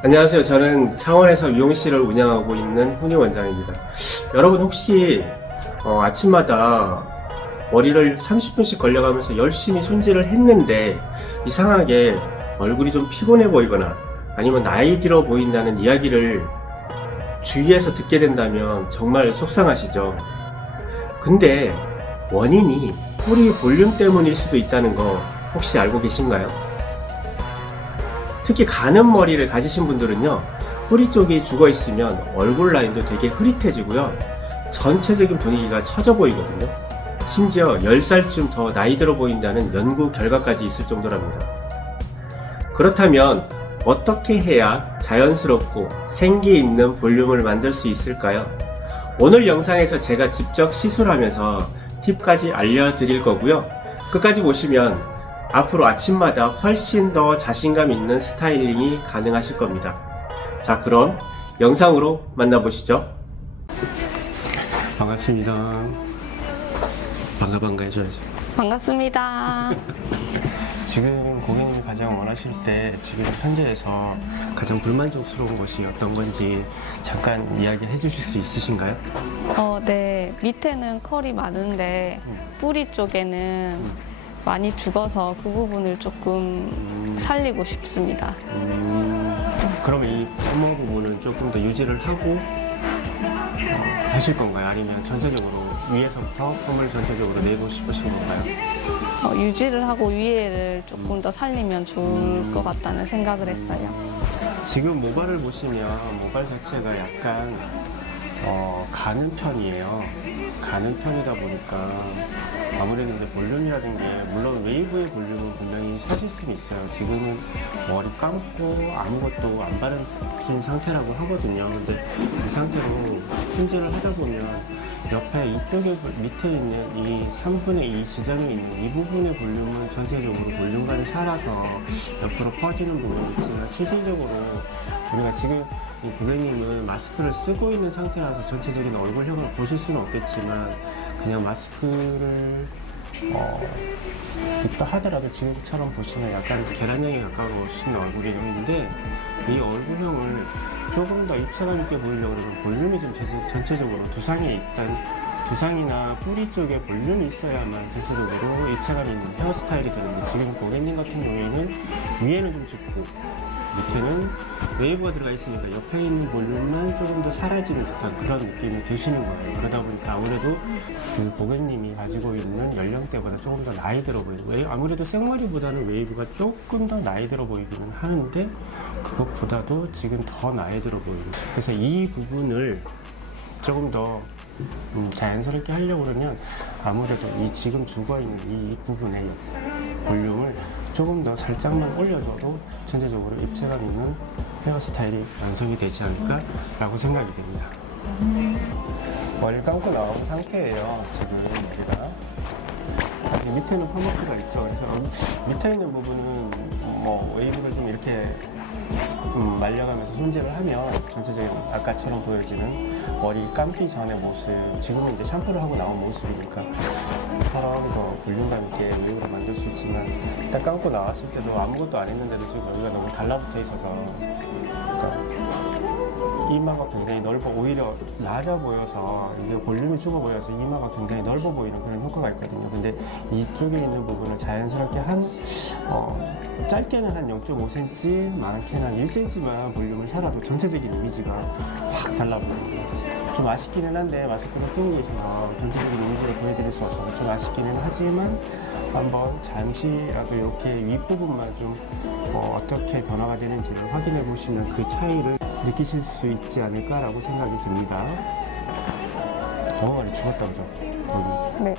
안녕하세요. 저는 창원에서 미용실을 운영하고 있는 훈이 원장입니다. 여러분 혹시 아침마다 머리를 30분씩 걸려가면서 열심히 손질을 했는데 이상하게 얼굴이 좀 피곤해 보이거나 아니면 나이 들어 보인다는 이야기를 주위에서 듣게 된다면 정말 속상하시죠? 근데 원인이 뿌리 볼륨 때문일 수도 있다는 거 혹시 알고 계신가요? 특히 가는 머리를 가지신 분들은요, 뿌리 쪽이 죽어 있으면 얼굴 라인도 되게 흐릿해지고요, 전체적인 분위기가 처져 보이거든요. 심지어 10살쯤 더 나이 들어 보인다는 연구 결과까지 있을 정도랍니다. 그렇다면 어떻게 해야 자연스럽고 생기 있는 볼륨을 만들 수 있을까요? 오늘 영상에서 제가 직접 시술하면서 팁까지 알려드릴 거고요. 끝까지 보시면 앞으로 아침마다 훨씬 더 자신감 있는 스타일링이 가능하실 겁니다. 자, 그럼 영상으로 만나보시죠. 반갑습니다. 반가 해줘야죠. 반갑습니다. 지금 고객님이 가장 원하실 때 지금 현재에서 가장 불만족스러운 것이 어떤 건지 잠깐 이야기해 주실 수 있으신가요? 네. 밑에는 컬이 많은데 뿌리 쪽에는 많이 죽어서 그 부분을 조금 살리고 싶습니다. 그럼 이 구멍 부분은 조금 더 유지를 하고 하실 건가요? 아니면 전체적으로 위에서부터 펌을 전체적으로 내고 싶으신 건가요? 유지를 하고 위에를 조금 더 살리면 좋을 것 같다는 생각을 했어요. 지금 모발을 보시면 모발 자체가 약간 가는 편이에요. 가는 편이다 보니까 아무래도 이제 볼륨이라든 게, 물론 웨이브의 볼륨은 분명히 사실 수는 있어요. 지금은 머리 감고 아무것도 안 바르신 상태라고 하거든요. 근데 그 상태로 손질을 하다 보면 옆에 이쪽에 밑에 있는 이 3분의 2 지점이 있는 이 부분의 볼륨은 전체적으로 볼륨감이 살아서 옆으로 퍼지는 부분이 있지만, 실질적으로 우리가 지금 이 고객님은 마스크를 쓰고 있는 상태라서 전체적인 얼굴형을 보실 수는 없겠지만, 그냥 마스크를 입다 하더라도 지금처럼 보시면 약간 계란형에 가까우신 얼굴형인데, 이 얼굴형을 조금 더 입체감 있게 보이려고 그러면 볼륨이 좀 전체적으로 두상에 일단 두상이나 뿌리 쪽에 볼륨이 있어야만 전체적으로 입체감 있는 헤어스타일이 되는데, 지금 고객님 같은 경우에는 위에는 좀 짙고 밑에는 웨이브가 들어가 있으니까 옆에 있는 볼륨만 조금 더 사라지는 듯한 그런 느낌이 드시는 거예요. 그러다 보니까 아무래도 그 고객님이 가지고 있는 연령대보다 조금 더 나이 들어 보이고, 아무래도 생머리보다는 웨이브가 조금 더 나이 들어 보이기는 하는데 그것보다도 지금 더 나이 들어 보이는, 그래서 이 부분을 조금 더 자연스럽게 하려고 그러면 아무래도 이 지금 죽어있는 이 부분의 볼륨을 조금 더 살짝만 올려줘도 전체적으로 입체감 있는 헤어스타일이 완성이 되지 않을까 라고 생각이 됩니다. 머리를 감고 나온 상태예요. 지금 머리가 아직 밑에는 펌워크가 있죠. 그래서 밑에 있는 부분은 뭐 웨이브를 좀 이렇게 말려가면서 손질을 하면 전체적인 아까처럼 보여지는 머리 감기 전의 모습, 지금은 이제 샴푸를 하고 나온 모습이니까 처럼 더 볼륨감 있게 웨이브를 만들 수 있지만, 일단 감고 나왔을 때도 아무것도 안 했는데도 지금 여기가 너무 달라붙어 있어서, 그러니까 이마가 굉장히 넓어, 오히려 낮아 보여서 이게 볼륨이 죽어 보여서 이마가 굉장히 넓어 보이는 그런 효과가 있거든요. 근데 이쪽에 있는 부분을 자연스럽게 짧게는 한 0.5cm, 많게는 한 1cm만 볼륨을 살아도 전체적인 이미지가 확 달라붙어요. 좀 아쉽기는 한데 마스크를 쓰고 계셔서 전체적인 이미지를 보여드릴 수 없어서 좀 아쉽기는 하지만, 한번 잠시라도 이렇게 윗부분만 좀 어떻게 변화가 되는지를 확인해 보시면 그 차이를 느끼실 수 있지 않을까라고 생각이 듭니다. 너무 많이 죽었다, 그죠? 여기. 네.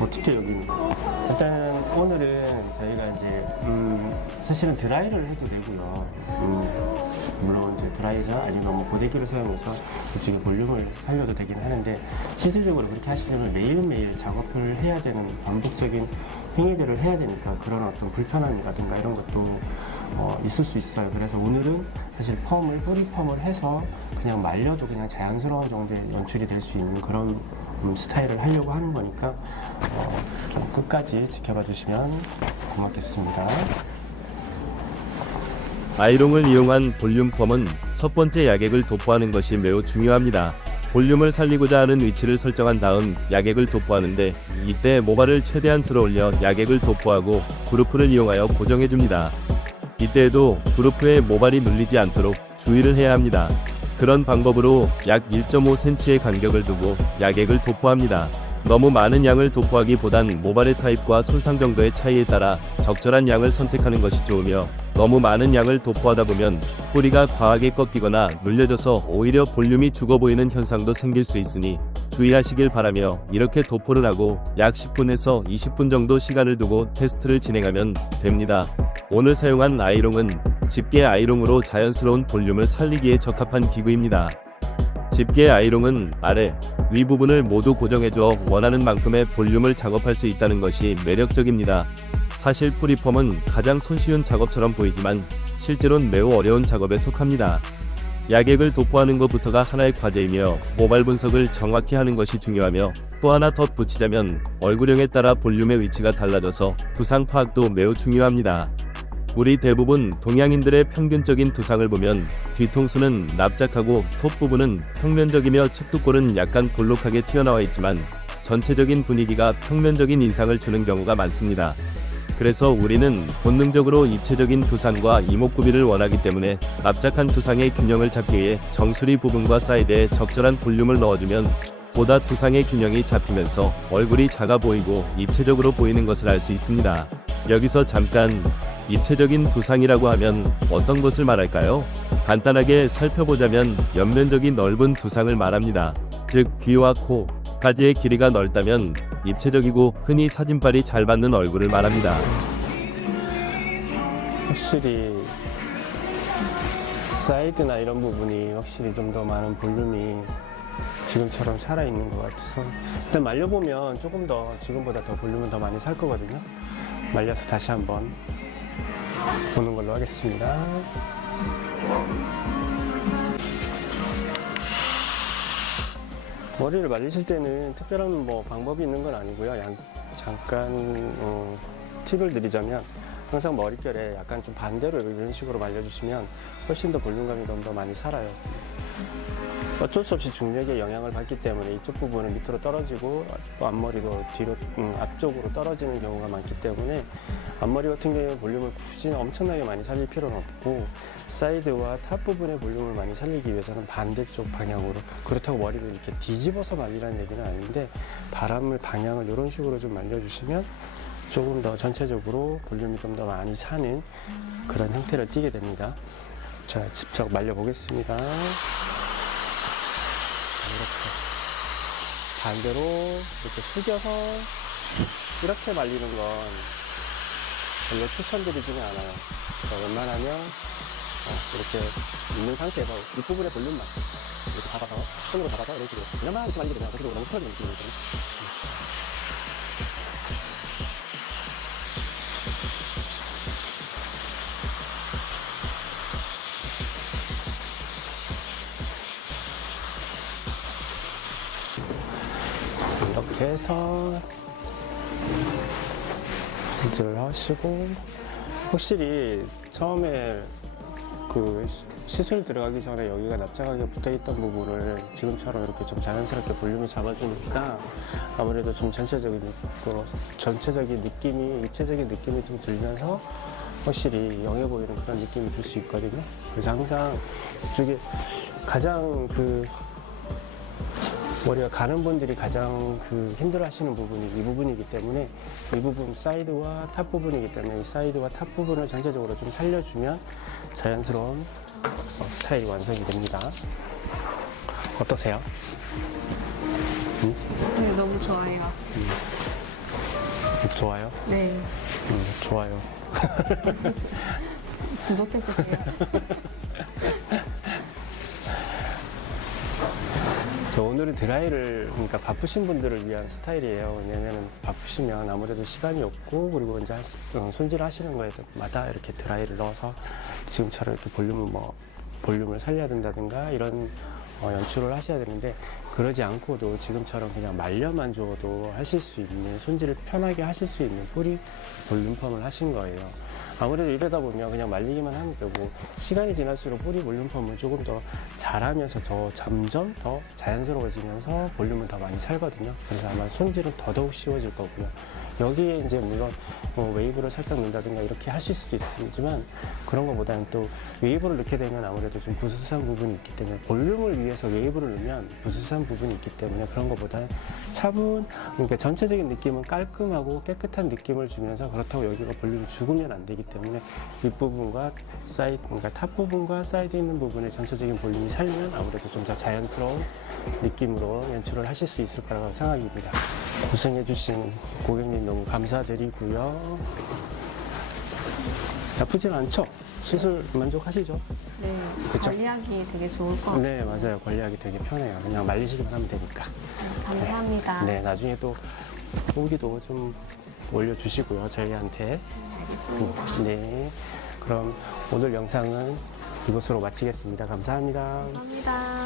어떻게 여기? 일단 오늘은 저희가 이제 사실은 드라이를 해도 되고요. 물론 이제 드라이나 아니면 뭐 고데기를 사용해서 이쪽에 볼륨을 살려도 되긴 하는데, 실질적으로 그렇게 하시려면 매일매일 작업을 해야 되는 반복적인 행위들을 해야 되니까 그런 어떤 불편함이라든가 이런 것도 있을 수 있어요. 그래서 오늘은 사실 뿌리 펌을 해서 그냥 말려도 그냥 자연스러운 정도의 연출이 될 수 있는 그런 스타일을 하려고 하는 거니까 좀 끝까지 지켜봐 주시면 고맙겠습니다. 아이롱을 이용한 볼륨펌은 첫 번째 야객을 도포하는 것이 매우 중요합니다. 볼륨을 살리고자 하는 위치를 설정한 다음 야객을 도포하는데 이때 모발을 최대한 들어올려 야객을 도포하고 그루프를 이용하여 고정해줍니다. 이때에도 그루프에 모발이 눌리지 않도록 주의를 해야 합니다. 그런 방법으로 약 1.5cm의 간격을 두고 야객을 도포합니다. 너무 많은 양을 도포하기보단 모발의 타입과 손상 정도의 차이에 따라 적절한 양을 선택하는 것이 좋으며 너무 많은 양을 도포하다 보면 뿌리가 과하게 꺾이거나 눌려져서 오히려 볼륨이 죽어 보이는 현상도 생길 수 있으니 주의하시길 바라며 이렇게 도포를 하고 약 10분에서 20분 정도 시간을 두고 테스트를 진행하면 됩니다. 오늘 사용한 아이롱은 집게 아이롱으로 자연스러운 볼륨을 살리기에 적합한 기구입니다. 집게 아이롱은 아래, 위 부분을 모두 고정해줘 원하는 만큼의 볼륨을 작업할 수 있다는 것이 매력적입니다. 사실 뿌리펌은 가장 손쉬운 작업처럼 보이지만 실제로는 매우 어려운 작업에 속합니다. 야객을 도포하는 것부터가 하나의 과제이며 모발 분석을 정확히 하는 것이 중요하며 또 하나 덧붙이자면 얼굴형에 따라 볼륨의 위치가 달라져서 두상 파악도 매우 중요합니다. 우리 대부분 동양인들의 평균적인 두상을 보면 뒤통수는 납작하고 톱 부분은 평면적이며 측두골은 약간 볼록하게 튀어나와 있지만 전체적인 분위기가 평면적인 인상을 주는 경우가 많습니다. 그래서 우리는 본능적으로 입체적인 두상과 이목구비를 원하기 때문에 납작한 두상의 균형을 잡기 위해 정수리 부분과 사이드에 적절한 볼륨을 넣어주면 보다 두상의 균형이 잡히면서 얼굴이 작아 보이고 입체적으로 보이는 것을 알 수 있습니다. 여기서 잠깐 입체적인 두상이라고 하면 어떤 것을 말할까요? 간단하게 살펴보자면 옆면적이 넓은 두상을 말합니다. 즉 귀와 코, 가지의 길이가 넓다면 입체적이고 흔히 사진빨이 잘 받는 얼굴을 말합니다. 확실히 사이드나 이런 부분이 확실히 좀 더 많은 볼륨이 지금처럼 살아있는 것 같아서 일단 말려보면 조금 더 지금보다 더 볼륨은 더 많이 살 거거든요. 말려서 다시 한번 보는 걸로 하겠습니다. 머리를 말리실 때는 특별한 뭐 방법이 있는 건 아니고요. 잠깐 팁을 드리자면 항상 머릿결에 약간 좀 반대로 이런 식으로 말려주시면 훨씬 더 볼륨감이 좀 더 많이 살아요. 어쩔 수 없이 중력의 영향을 받기 때문에 이쪽 부분은 밑으로 떨어지고 앞머리도 뒤로 앞쪽으로 떨어지는 경우가 많기 때문에 앞머리 같은 경우에 볼륨을 굳이 엄청나게 많이 살릴 필요는 없고 사이드와 탑 부분의 볼륨을 많이 살리기 위해서는 반대쪽 방향으로, 그렇다고 머리를 이렇게 뒤집어서 말리라는 얘기는 아닌데 바람을 방향을 이런 식으로 좀 말려주시면 조금 더 전체적으로 볼륨이 좀 더 많이 사는 그런 형태를 띠게 됩니다. 자, 직접 말려 보겠습니다. 이렇게 반대로 이렇게 숙여서 이렇게 말리는 건 별로 추천드리지는 않아요. 그러니까 웬만하면 이렇게 있는 상태에서 윗부분의 볼륨만 이렇게 잡아서 손으로 잡아서 이런 식으로 그냥만 이렇게 말리게 되면 그쪽으로 너무 틀어지는 느낌이거든요. 이렇게 해서 분질을 하시고, 확실히 처음에 그 시술 들어가기 전에 여기가 납작하게 붙어있던 부분을 지금처럼 이렇게 좀 자연스럽게 볼륨을 잡아주니까 아무래도 좀 전체적인 느낌이, 입체적인 느낌이 좀 들면서 확실히 영해 보이는 그런 느낌이 들 수 있거든요. 그래서 항상 이쪽에 가장 머리가 가는 분들이 가장 힘들어 하시는 부분이 이 부분이기 때문에, 이 부분 사이드와 탑 부분이기 때문에 이 사이드와 탑 부분을 전체적으로 좀 살려주면 자연스러운 스타일이 완성이 됩니다. 어떠세요? 네, 너무 좋아요. 좋아요? 네. 좋아요. 구독해주세요. 오늘은 드라이를, 그러니까 바쁘신 분들을 위한 스타일이에요. 왜냐면 바쁘시면 아무래도 시간이 없고, 그리고 이제 손질 하시는 거에마다 이렇게 드라이를 넣어서 지금처럼 이렇게 볼륨을 살려야 된다든가 이런 연출을 하셔야 되는데, 그러지 않고도 지금처럼 그냥 말려만 줘도 하실 수 있는, 손질을 편하게 하실 수 있는 뿌리 볼륨펌을 하신 거예요. 아무래도 이러다 보면 그냥 말리기만 하면 되고, 시간이 지날수록 뿌리 볼륨펌은 조금 더 잘하면서 더 점점 더 자연스러워지면서 볼륨은 더 많이 살거든요. 그래서 아마 손질은 더더욱 쉬워질 거고요. 여기에 이제 물론 웨이브를 살짝 넣는다든가 이렇게 하실 수도 있지만, 그런 것보다는 또 웨이브를 넣게 되면 아무래도 좀 부스스한 부분이 있기 때문에, 볼륨을 위해서 웨이브를 넣으면 부스스한 부분이 있기 때문에 그런 것보다는 차분, 그러니까 전체적인 느낌은 깔끔하고 깨끗한 느낌을 주면서, 그렇다고 여기가 볼륨이 죽으면 안 되기 때문에 윗부분과 사이드, 그러니까 탑 부분과 사이드 있는 부분의 전체적인 볼륨이 살면 아무래도 좀 더 자연스러운 느낌으로 연출을 하실 수 있을 거라고 생각입니다. 고생해주신 고객님 너무 감사드리고요. 나쁘진 않죠? 시술 만족하시죠? 네, 그쵸? 관리하기 되게 좋을 것 같아요. 네, 맞아요. 관리하기 되게 편해요. 그냥 말리시기만 하면 되니까. 감사합니다. 네, 나중에 또 후기도 좀 올려주시고요, 저희한테. 네, 그럼 오늘 영상은 이것으로 마치겠습니다. 감사합니다. 감사합니다.